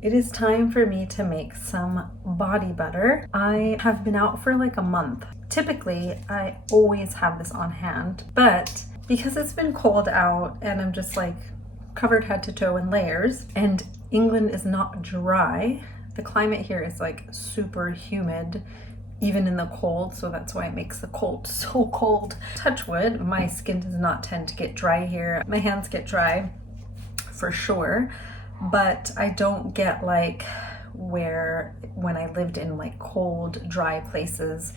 It is time for me to make some body butter. I have been out for like a month. Typically, I always have this on hand, but because it's been cold out and I'm just like covered head to toe in layers, and England is not dry, the climate here is like super humid, even in the cold, so that's why it makes the cold so cold. Touch wood, my skin does not tend to get dry here. My hands get dry for sure, but I don't get like where when I lived in like cold, dry places,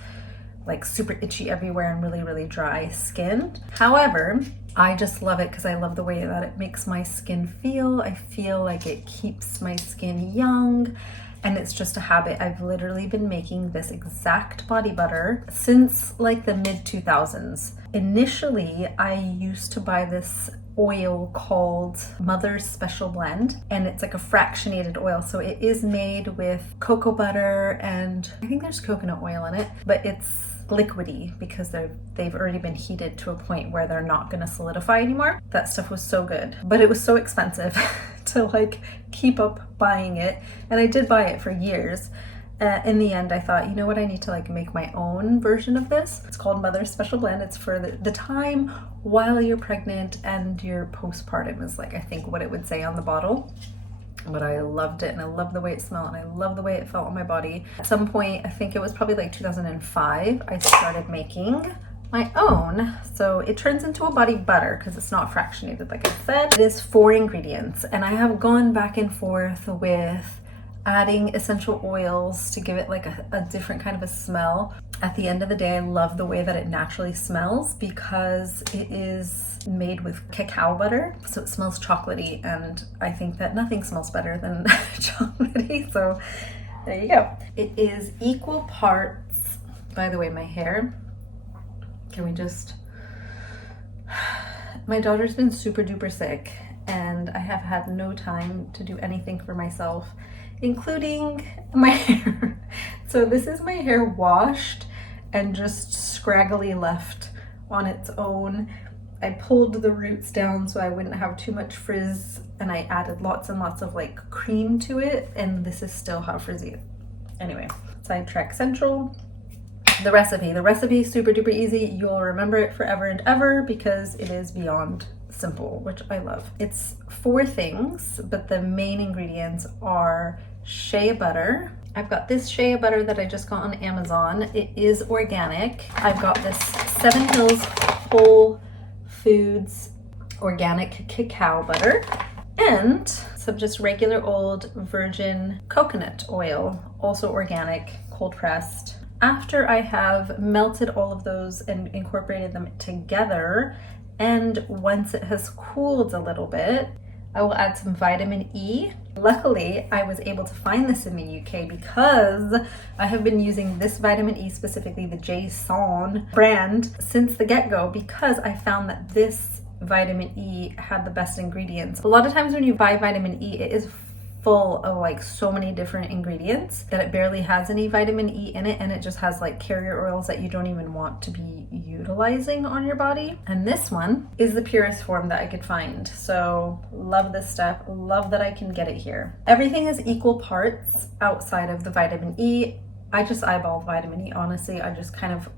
like super itchy everywhere and really dry skin. However, I just love it because I love the way that it makes my skin feel. I feel like it keeps my skin young, and it's just a habit. I've literally been making this exact body butter since like the mid 2000s. Initially, I used to buy this oil called Mother's Special Blend, and it's like a fractionated oil, so it is made with cocoa butter and I think there's coconut oil in it, but it's liquidy because they've already been heated to a point where they're not going to solidify anymore. That stuff was so good, but it was so expensive to like keep up buying it, and I did buy it for years. In the end, I thought, you know what, I need to like make my own version of this. It's called Mother's Special Blend. It's for the time while you're pregnant and your postpartum is like, I think what it would say on the bottle. But I loved it, and I love the way it smelled, and I love the way it felt on my body. At some point, I think it was probably like 2005, I started making my own. So it turns into a body butter because it's not fractionated, like I said. It is 4 ingredients, and I have gone back and forth with adding essential oils to give it like a different kind of a smell. At the end of the day, I love the way that it naturally smells because it is made with cacao butter, so it smells chocolatey, and I think that nothing smells better than chocolatey, so there you go. It is equal parts, by the way, my hair, can we just, my daughter's been super duper sick, and I have had no time to do anything for myself, including my hair. So this is my hair washed and just scraggly left on its own. I pulled the roots down so I wouldn't have too much frizz, and I added lots and lots of like cream to it, and this is still how frizzy. Anyway, sidetrack central. The recipe is super duper easy. You'll remember it forever and ever because it is beyond simple, which I love. It's 4 things, but the main ingredients are shea butter. I've got this shea butter that I just got on Amazon. It is organic. I've got this 7 Hills Whole Foods organic cacao butter, and some just regular old virgin coconut oil, also organic, cold pressed. After I have melted all of those and incorporated them together, and once it has cooled a little bit, I will add some vitamin E. Luckily, I was able to find this in the UK because I have been using this vitamin E, specifically the Jason brand, since the get-go, because I found that this vitamin E had the best ingredients. A lot of times when you buy vitamin E, it is full of like so many different ingredients that it barely has any vitamin E in it, and it just has like carrier oils that you don't even want to be utilizing on your body. And this one is the purest form that I could find. So love this stuff, love that I can get it here. Everything is equal parts outside of the vitamin E. I just eyeball vitamin E, honestly. I just kind of,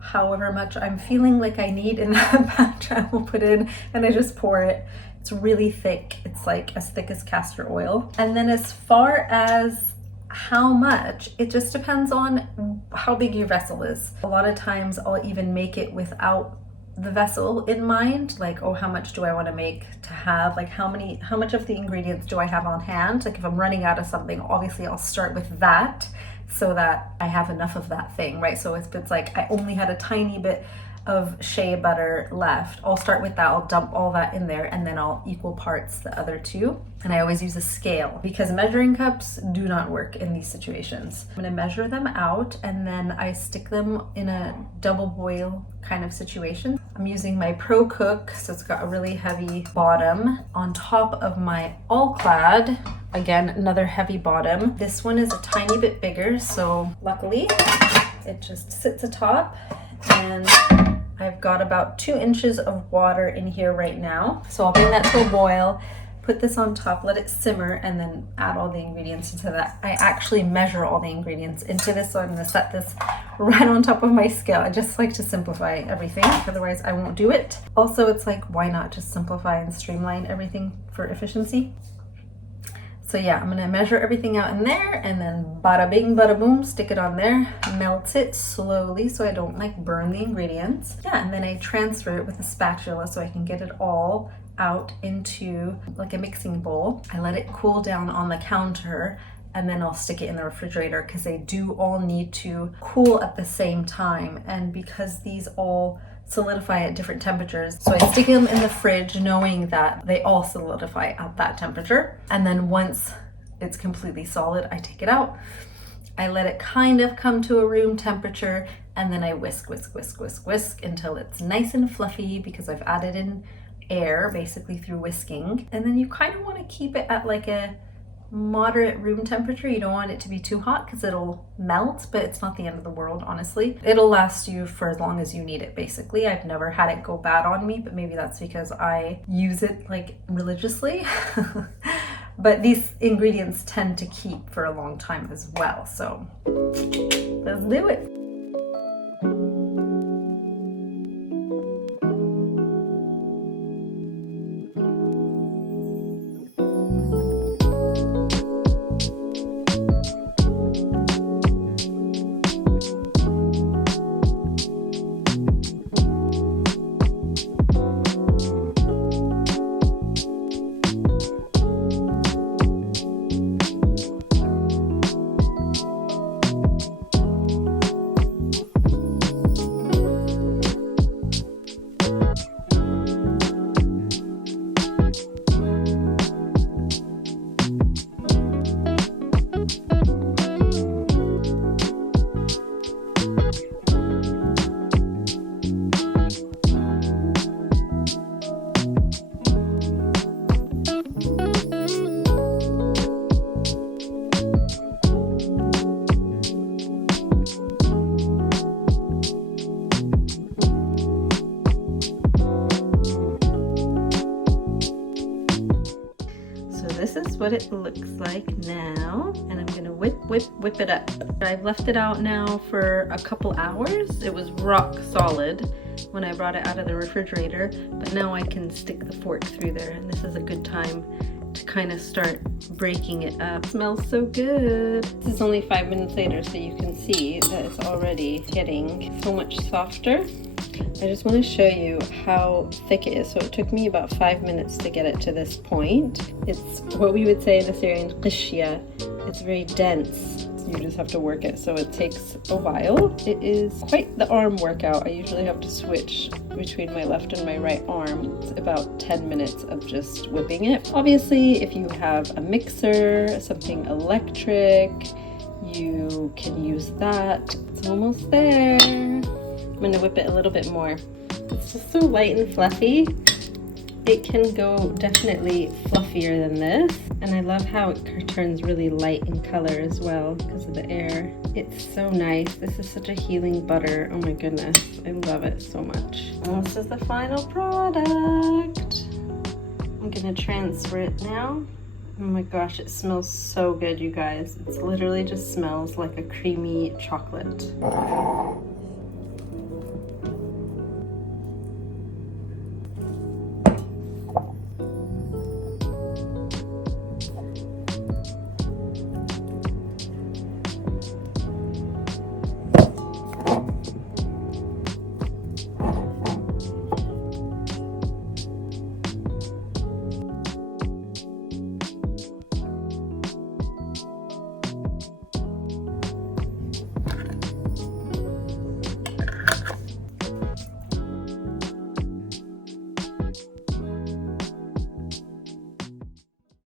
however much I'm feeling like I need in that batch, I will put in, and I just pour it. It's really thick. It's like as thick as castor oil. And then as far as how much, it just depends on how big your vessel is. A lot of times I'll even make it without the vessel in mind, like, oh, how much do I want to make to have, like how much of the ingredients do I have on hand? Like if I'm running out of something, obviously I'll start with that so that I have enough of that thing, right? So if it's like I only had a tiny bit of shea butter left, I'll start with that, I'll dump all that in there, and then I'll equal parts the other 2. And I always use a scale because measuring cups do not work in these situations. I'm gonna measure them out, and then I stick them in a double boil kind of situation. I'm using my Pro Cook, so it's got a really heavy bottom on top of my All Clad. Again, another heavy bottom. This one is a tiny bit bigger, so luckily it just sits atop, and I've got about 2 inches of water in here right now. So I'll bring that to a boil, put this on top, let it simmer, and then add all the ingredients into that. I actually measure all the ingredients into this, so I'm gonna set this right on top of my scale. I just like to simplify everything, otherwise I won't do it. Also, it's like, why not just simplify and streamline everything for efficiency? So yeah, I'm gonna measure everything out in there, and then bada bing, bada boom, stick it on there, melt it slowly so I don't like burn the ingredients. Yeah, and then I transfer it with a spatula so I can get it all out into like a mixing bowl. I let it cool down on the counter, and then I'll stick it in the refrigerator because they do all need to cool at the same time. And because these all solidify at different temperatures, so I stick them in the fridge knowing that they all solidify at that temperature. And then once it's completely solid, I take it out. I let it kind of come to a room temperature, and then I whisk until it's nice and fluffy because I've added in air basically through whisking. And then you kind of want to keep it at like a moderate room temperature. You don't want it to be too hot because it'll melt, but it's not the end of the world, honestly. It'll last you for as long as you need it, basically. I've never had it go bad on me, but maybe that's because I use it like religiously. But these ingredients tend to keep for a long time as well, so let's do it. This is what it looks like now, and I'm gonna whip it up. I've left it out now for a couple hours. It was rock solid when I brought it out of the refrigerator, but now I can stick the fork through there, and this is a good time to kind of start breaking it up. It smells so good. This is only 5 minutes later, so you can see that it's already getting so much softer. I just want to show you how thick it is. So it took me about 5 minutes to get it to this point. It's what we would say in this area in qishya. It's very dense. You just have to work it, so it takes a while. It is quite the arm workout. I usually have to switch between my left and my right arm. It's about 10 minutes of just whipping it. Obviously, if you have a mixer, something electric, you can use that. It's almost there. I'm gonna whip it a little bit more. It's just so light and fluffy. It can go definitely fluffier than this. And I love how it turns really light in color as well because of the air. It's so nice. This is such a healing butter. Oh my goodness, I love it so much. And this is the final product. I'm gonna transfer it now. Oh my gosh, it smells so good, you guys. It literally just smells like a creamy chocolate.